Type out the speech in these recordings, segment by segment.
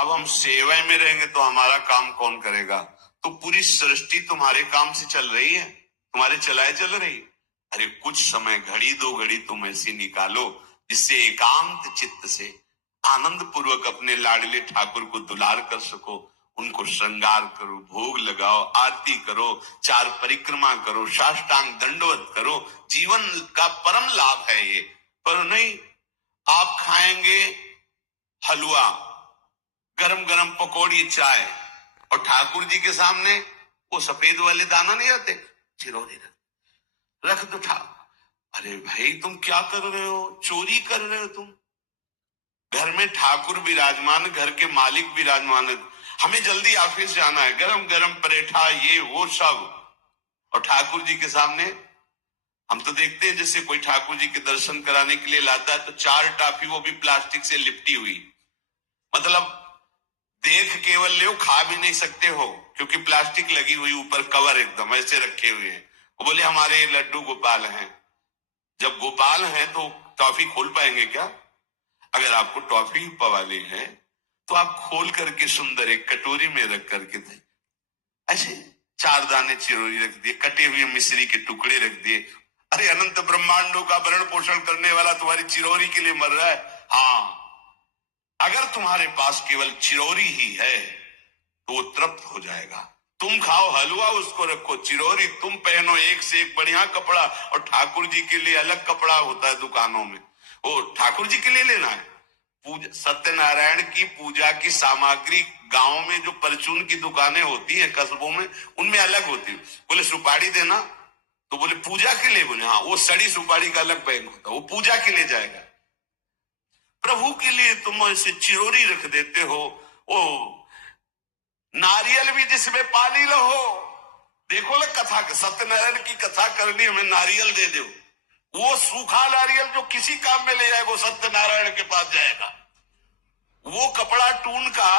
अब हम सेवा में रहेंगे तो हमारा काम कौन करेगा? तो पूरी सृष्टि तुम्हारे काम से चल रही है, तुम्हारे चलाए चल रही है। अरे कुछ समय, घड़ी दो घड़ी तुम ऐसी निकालो जिससे एकांत चित्त से आनंद पूर्वक अपने लाडले ठाकुर को दुलार कर सको। उनको श्रृंगार करो, भोग लगाओ, आरती करो, चार परिक्रमा करो, साष्टांग दंडवत करो। जीवन का परम लाभ है ये। पर नहीं, आप खाएंगे हलवा, गरम गरम पकौड़ी, चाय, और ठाकुर जी के सामने वो सफेद वाले दाना नहीं आते, चिरौरी रख दो अरे भाई तुम क्या कर रहे हो? चोरी कर रहे हो तुम। घर में ठाकुर विराजमान, घर के मालिक विराजमान है। हमें जल्दी ऑफिस जाना है, गरम गरम परेठा, ये वो सब, और ठाकुर जी के सामने हम तो देखते हैं जैसे कोई ठाकुर जी के दर्शन कराने के लिए लाता है तो 4 टॉफी, वो भी प्लास्टिक से लिपटी हुई। मतलब देख केवल ले, खा भी नहीं सकते हो क्योंकि प्लास्टिक लगी हुई, ऊपर कवर एकदम ऐसे रखे हुए हैं। वो बोले हमारे लड्डू गोपाल हैं। जब गोपाल हैं तो टॉफी खोल पाएंगे क्या? अगर आपको टॉफी पवाली है तो आप खोल करके सुंदर एक कटोरी में रख करके दे, ऐसे 4 दाने चिरौरी रख दिए, कटे हुए मिश्री के टुकड़े रख दिए। अरे अनंत ब्रह्मांडों का भरण पोषण करने वाला तुम्हारी चिरौरी के लिए मर रहा है। हाँ, अगर तुम्हारे पास केवल चिरौरी ही है तो वो तृप्त हो जाएगा। तुम खाओ हलवा, उसको रखो चिरौरी, तुम पहनो एक से एक बढ़िया कपड़ा, और ठाकुर जी के लिए अलग कपड़ा होता है दुकानों में, वो ठाकुर जी के लिए लेना है। पूजा, सत्यनारायण की पूजा की सामग्री गांव में जो परचून की दुकानें होती है कस्बों में, उनमें अलग होती है। बोले सुपारी देना, तो बोले पूजा के लिए, बोले हाँ, वो सड़ी सुपारी का अलग बैग होता है, वो पूजा के लिए जाएगा। प्रभु के लिए तुम ऐसे चिरौरी रख देते हो। ओ नारियल भी जिसमें पाली लो, देखो ना कथा, सत्यनारायण की कथा करनी, हमें नारियल दे दो। वो सूखा नारियल जो किसी काम में ले जाएगा, वो सत्यनारायण के पास जाएगा। वो कपड़ा टून का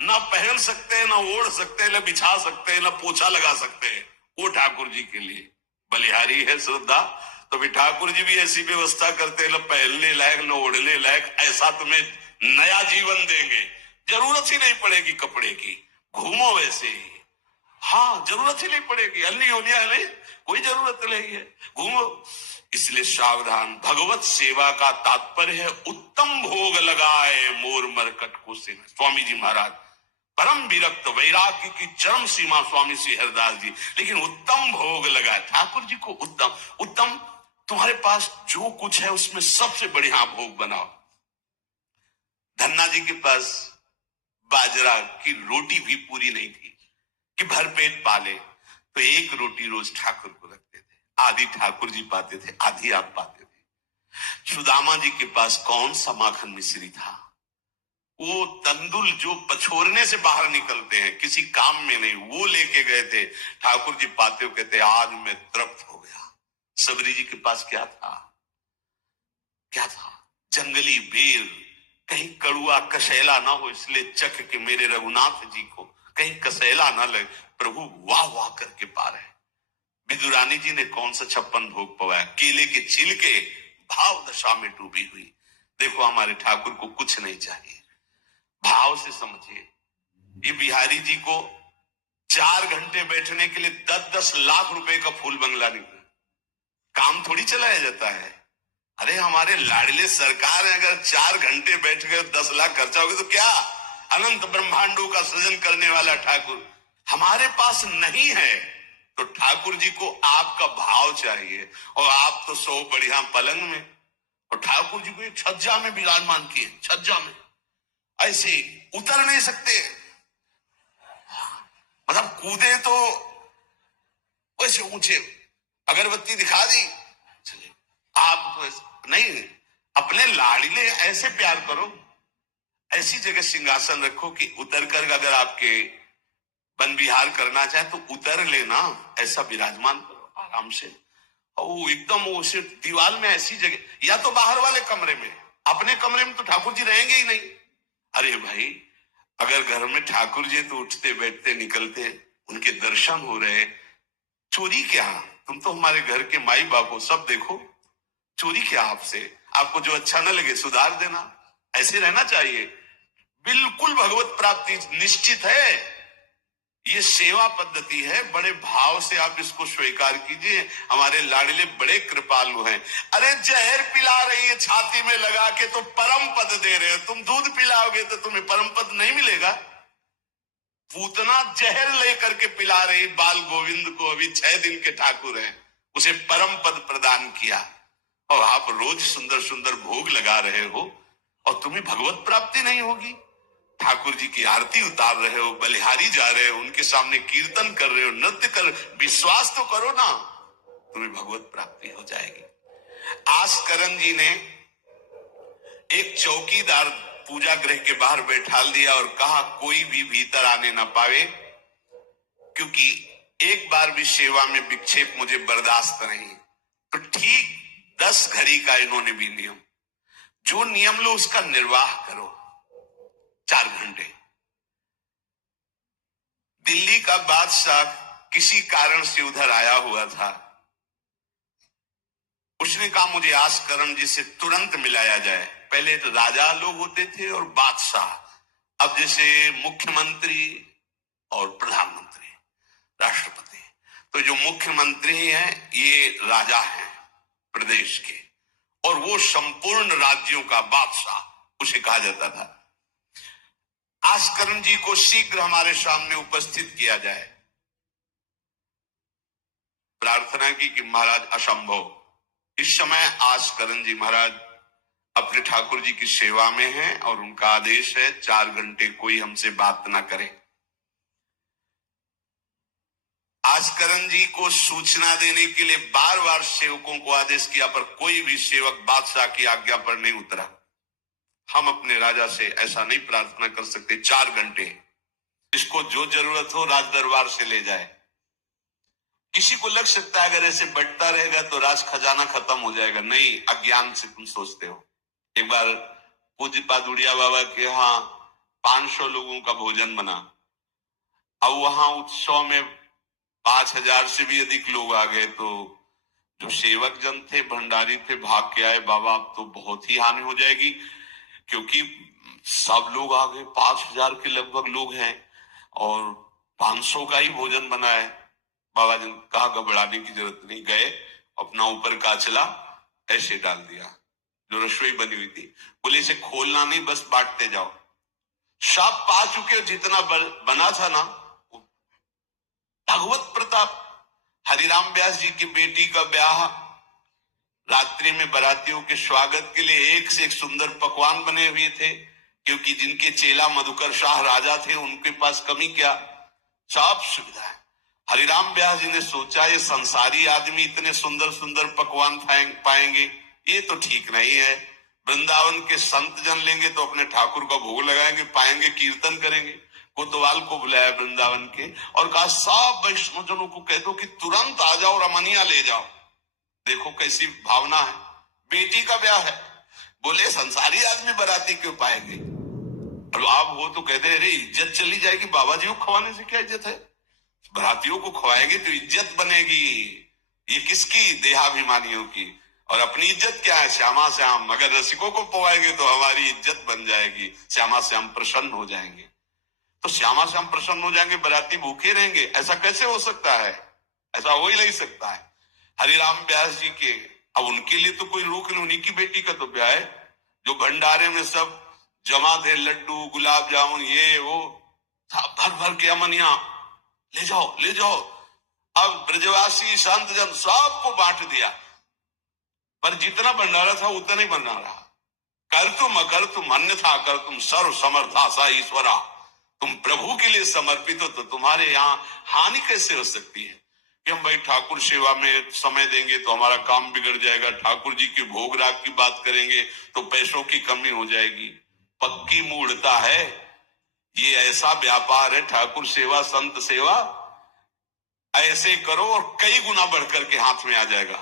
ना पहन सकते हैं, ना ओढ़ सकते हैं, ना बिछा सकते हैं, ना पोछा लगा सकते हैं, वो ठाकुर जी के लिए बलिहारी है श्रद्धा। तो भी ठाकुर जी भी ऐसी व्यवस्था करते हैं, ना पहनने लायक, ना ओढ़ने लायक, ऐसा तुम्हें नया जीवन देंगे, जरूरत ही नहीं पड़ेगी कपड़े की, घूमो वैसे ही। हाँ, जरूरत ही नहीं पड़ेगी, अन्य होलिया नहीं, कोई जरूरत नहीं है, घूमो। इसलिए सावधान। भगवत सेवा का तात्पर्य है उत्तम भोग लगाए मोर मरकट को से। स्वामी जी महाराज परम विरक्त वैराग्य की चरम सीमा स्वामी श्री हरिदास जी, लेकिन उत्तम भोग लगाए ठाकुर जी को। उत्तम उत्तम, तुम्हारे पास जो कुछ है उसमें सबसे बढ़िया भोग बनाओ। धन्ना जी के पास बाजरा की रोटी भी पूरी नहीं थी कि भरपेट पाले, तो एक रोटी रोज ठाकुर को रखते थे। आधी ठाकुर जी पाते थे, आधी आप पाते थे। सुदामा जी के पास कौन सा माखन मिश्री था? वो तंदुल जो पछोरने से बाहर निकलते हैं, किसी काम में नहीं, वो लेके गए थे। ठाकुर जी पाते हो कहते आज मैं तृप्त हो गया। सबरी जी के पास क्या था? क्या था? जंगली बेर, कहीं कड़ुआ कसेला ना हो, इसलिए चख के मेरे रघुनाथ जी को कहीं कसेला ना लगे। प्रभु वाह वाह करके पा रहे। विदुरानी जी ने कौन सा 56 भोग पवाया? केले के छिलके भाव दशा में डूबी हुई। देखो हमारे ठाकुर को कुछ नहीं चाहिए, भाव से समझिए। ये बिहारी जी को 4 घंटे बैठने के लिए 10-10 लाख रुपए का फूल बंगला निकला, काम थोड़ी चलाया जाता है। अरे हमारे लाडले सरकार है, अगर 4 घंटे बैठ गए 10 लाख खर्चा हो गया तो क्या? अनंत ब्रह्मांडों का सृजन करने वाला ठाकुर हमारे पास नहीं है, तो ठाकुर जी को आपका भाव चाहिए। और आप तो सो बढ़िया पलंग में, और ठाकुर जी को एक छज्जा में विराजमान किए, छज्जा में ऐसे उतर नहीं सकते, मतलब कूदे तो वैसे ऊंचे, अगरबत्ती दिखा दी चले। आप तो नहीं, अपने लाडले ऐसे प्यार करो, ऐसी जगह सिंहासन रखो कि उतर कर अगर आपके वन विहार करना चाहे तो उतर लेना, ऐसा विराजमान करो आराम से। और एकदम वो सिर्फ दीवार में ऐसी जगह, या तो बाहर वाले कमरे में, अपने कमरे में तो ठाकुर जी रहेंगे ही नहीं। अरे भाई अगर घर में ठाकुर जी तो उठते बैठते निकलते, उनके दर्शन हो रहे, चोरी क्या? तुम तो हमारे घर के माई बाप हो, सब देखो, चोरी क्या आपसे? आपको जो अच्छा न लगे सुधार देना, ऐसे रहना चाहिए। बिल्कुल भगवत प्राप्ति निश्चित है। ये सेवा पद्धति है, बड़े भाव से आप इसको स्वीकार कीजिए। हमारे लाडले बड़े कृपालु हैं। अरे जहर पिला रही है छाती में लगा के तो परम पद दे रहे हो, तुम दूध पिलाओगे तो तुम्हें परम पद नहीं मिलेगा। पूतना जहर लेकर के पिला रही बाल गोविंद को, अभी 6 दिन के ठाकुर हैं, उसे परम पद प्रदान किया, और आप रोज सुंदर सुंदर भोग लगा रहे हो और तुम्हें भगवत प्राप्ति नहीं होगी। ठाकुर जी की आरती उतार रहे हो, बलिहारी जा रहे हो, उनके सामने कीर्तन कर रहे हो, नृत्य कर, विश्वास तो करो ना, तुम्हें भगवत प्राप्ति हो जाएगी। आस्करण जी ने एक चौकीदार पूजा गृह के बाहर बैठा दिया और कहा कोई भी भीतर आने ना पावे, क्योंकि एक बार भी सेवा में विक्षेप मुझे बर्दाश्त नहीं। तो ठीक 10 घड़ी का इन्होंने भी नियम, जो नियम लो उसका निर्वाह करो। 4 घंटे। दिल्ली का बादशाह किसी कारण से उधर आया हुआ था। उसने कहा मुझे आस्करण जी से तुरंत मिलाया जाए। पहले तो राजा लोग होते थे और बादशाह, अब जैसे मुख्यमंत्री और प्रधानमंत्री, राष्ट्रपति। तो जो मुख्यमंत्री हैं ये राजा हैं प्रदेश के, और वो संपूर्ण राज्यों का बादशाह उसे कहा जाता था। आस्करण जी को शीघ्र हमारे सामने उपस्थित किया जाए। प्रार्थना की कि महाराज असंभव, इस समय आस्करण जी महाराज अपने ठाकुर जी की सेवा में हैं और उनका आदेश है 4 घंटे कोई हमसे बात ना करे। आस्करण जी को सूचना देने के लिए बार बार सेवकों को आदेश किया, पर कोई भी सेवक बादशाह की आज्ञा पर नहीं उतरा। हम अपने राजा से ऐसा नहीं प्रार्थना कर सकते, 4 घंटे, इसको जो जरूरत हो राज दरबार से ले जाए। किसी को लग सकता है अगर ऐसे बढ़ता रहेगा तो राज खजाना खत्म हो जाएगा। नहीं, अज्ञान से तुम सोचते हो। एक बार पूज्य पादुड़िया बाबा के यहाँ 500 लोगों का भोजन बना। अब वहां उत्सव में 5000 से भी अधिक लोग आ गए, तो जो सेवक जन थे, भंडारी थे, भाग के आए, बाबा अब तो बहुत ही हानि हो जाएगी, क्योंकि सब लोग आ गए, 5000 के लगभग लोग हैं और 500 का ही भोजन बना है। बाबा जी ने कहा घबराने की जरूरत नहीं, गए अपना ऊपर का चला ऐसे डाल दिया जो रसोई बनी हुई थी, बोले इसे खोलना नहीं, बस बांटते जाओ। सब पा चुके, जितना बना था ना। भगवत प्रताप। हरिराम व्यास जी की बेटी का ब्याह, रात्रि में बारातियों के स्वागत के लिए एक से एक सुंदर पकवान बने हुए थे, क्योंकि जिनके चेला मधुकर शाह राजा थे उनके पास कमी क्या, सब सुविधा है। हरिराम व्यास जी ने सोचा ये संसारी आदमी इतने सुंदर सुंदर पकवान पाएंगे, ये तो ठीक नहीं है। वृंदावन के संत जन लेंगे तो अपने ठाकुर का भोग लगाएंगे, पाएंगे, कीर्तन करेंगे। कोतवाल को बुलाया वृंदावन के और कहा सब वैष्णव जनों को कह दो कि तुरंत आ जाओ, रमनिया ले जाओ। देखो कैसी भावना है, बेटी का ब्याह है। बोले संसारी आदमी बाराती क्यों पाएंगे। और आप वो तो कहते अरे इज्जत चली जाएगी, बाबा जी को खवाने से क्या इज्जत है, बारातियों को खवाएंगे तो इज्जत बनेगी। ये किसकी, देहाभिमानियों की। और अपनी इज्जत क्या है, श्यामा श्याम। अगर रसिकों को पवाएंगे तो हमारी इज्जत बन जाएगी, श्यामा श्याम प्रसन्न हो जाएंगे। तो श्यामा श्याम प्रसन्न हो जाएंगे, बाराती भूखे रहेंगे, ऐसा कैसे हो सकता है, ऐसा हो ही नहीं सकता है। हरिराम व्यास जी के, अब उनके लिए तो कोई रोक नहीं, उन्हीं की बेटी का तो ब्याह है। जो भंडारे में सब जमा थे, लड्डू गुलाब जामुन ये वो, भर भर के अमनिया, ले जाओ ले जाओ। अब ब्रजवासी संत जन सबको बांट दिया, पर जितना भंडारा था उतना ही भंडारा। कर तुम अकर तुम अन्यथा कर तुम सर्व समर्था सा ईश्वरा। तुम प्रभु के लिए समर्पित हो तो तुम्हारे यहाँ हानि कैसे हो सकती है कि हम भाई ठाकुर सेवा में समय देंगे तो हमारा काम बिगड़ जाएगा, ठाकुर जी के भोग राग की बात करेंगे तो पैसों की कमी हो जाएगी। पक्की मूढ़ता है, ये ऐसा व्यापार है ठाकुर सेवा संत सेवा, ऐसे करो और कई गुना बढ़कर के हाथ में आ जाएगा,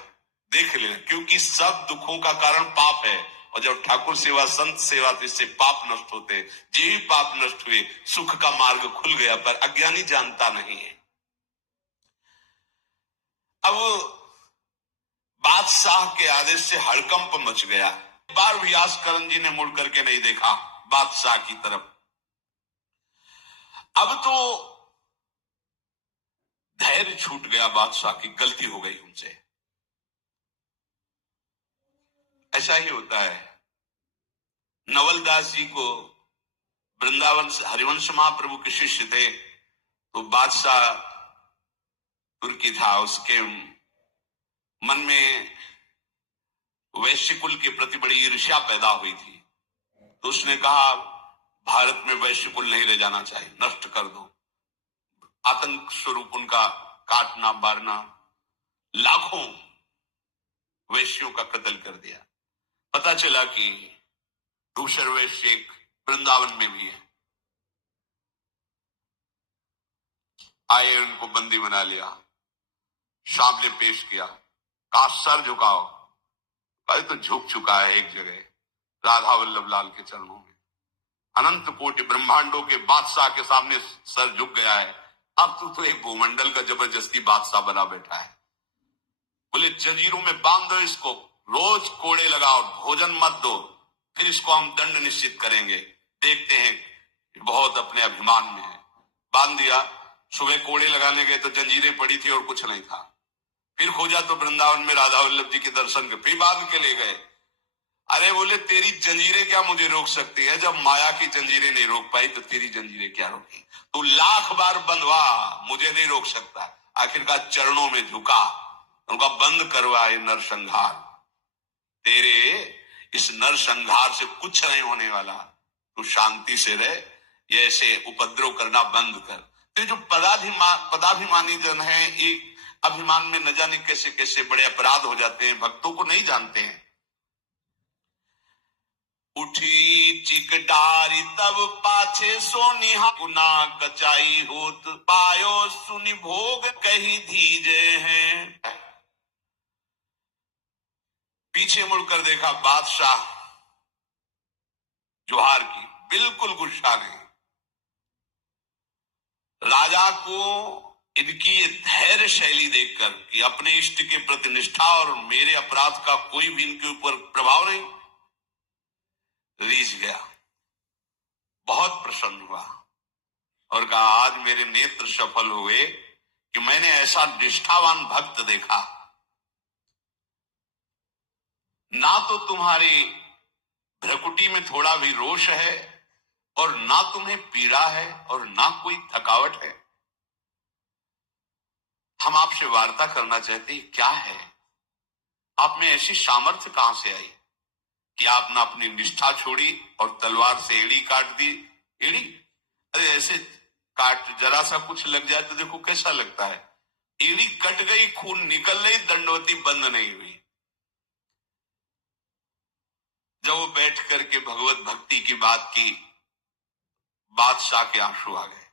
देख लेना। क्योंकि सब दुखों का कारण पाप है, और जब ठाकुर सेवा संत सेवा तो इससे पाप नष्ट होते। जो भी पाप नष्ट हुए सुख का मार्ग खुल गया, पर अज्ञानी जानता नहीं है। अब बादशाह के आदेश से हड़कंप मच गया। बार भी आस्करण जी ने मुड़ करके नहीं देखा बादशाह की तरफ। अब तो धैर्य छूट गया बादशाह की, गलती हो गई उनसे। ऐसा ही होता है। नवलदास जी को वृंदावन हरिवंश महाप्रभु के शिष्य थे, तो बादशाह तुर्की था, उसके मन में वैश्य कुल के प्रति बड़ी ईर्ष्या पैदा हुई थी। तो उसने कहा भारत में वैश्य कुल नहीं रह जाना चाहिए, नष्ट कर दो। आतंक स्वरूप उनका काटना बारना, लाखों वैश्यों का कत्ल कर दिया। पता चला कि दूसरे वैश्य एक वृंदावन में भी है। आए, उनको बंदी बना लिया, सामने पेश किया, कहा सर झुकाओ। अरे तो झुक चुका है एक जगह, राधा वल्लभ लाल के चरणों में। अनंत कोटि ब्रह्मांडों के बादशाह के सामने सर झुक गया है। अब तू तो एक भूमंडल का जबरदस्ती बादशाह बना बैठा है। बोले जंजीरों में बांध दो इसको, रोज कोड़े लगाओ, भोजन मत दो, फिर इसको हम दंड निश्चित करेंगे। देखते हैं, बहुत अपने अभिमान में है। बांध दिया। सुबह कोड़े लगाने गए तो जंजीरें पड़ी थी और कुछ नहीं था। फिर खोजा तो वृंदावन में राधा वल्लभ जी के दर्शन के, फिर बांध के ले गए। अरे बोले तेरी जंजीरें क्या मुझे रोक सकती है? जब माया की जंजीरें नहीं रोक पाई तो तेरी जंजीरें क्या रोकी? तू लाख बार बंधवा, मुझे नहीं रोक सकता। आखिरकार चरणों में झुका, उनका बंद करवाए नरसंहार। तेरे इस नरसंहार से कुछ नहीं होने वाला, तू शांति से रह, ये ऐसे उपद्रव करना बंद कर। तो जो पदाभिमानी जन है, एक अभिमान में न जाने कैसे कैसे बड़े अपराध हो जाते हैं, भक्तों को नहीं जानते हैं। उठी चिकटारी तब पाछे सोनिहा, गुना कचाई होत पायो सुनि भोग कही धीजे हैं। पीछे मुड़कर देखा, बादशाह जोहार की, बिल्कुल गुस्सा नहीं। राजा को इनकी ये धैर्य शैली देखकर कि अपने इष्ट के प्रति निष्ठा और मेरे अपराध का कोई भी इनके ऊपर प्रभाव नहीं, रीझ गया, बहुत प्रसन्न हुआ और कहा आज मेरे नेत्र सफल हुए कि मैंने ऐसा निष्ठावान भक्त देखा। ना तो तुम्हारी भ्रकुटी में थोड़ा भी रोष है और ना तुम्हें पीड़ा है और ना कोई थकावट है। हम आपसे वार्ता करना चाहते हैं, क्या है आप में ऐसी सामर्थ्य कहां से आई कि आपने अपनी निष्ठा छोड़ी और तलवार से एड़ी काट दी? एड़ी, अरे ऐसे काट, जरा सा कुछ लग जाए तो देखो कैसा लगता है। एड़ी कट गई, खून निकल गई, दंडवती बंद नहीं हुई। जब वो बैठ करके भगवत भक्ति की बात की, बादशाह के आंसू आ गए।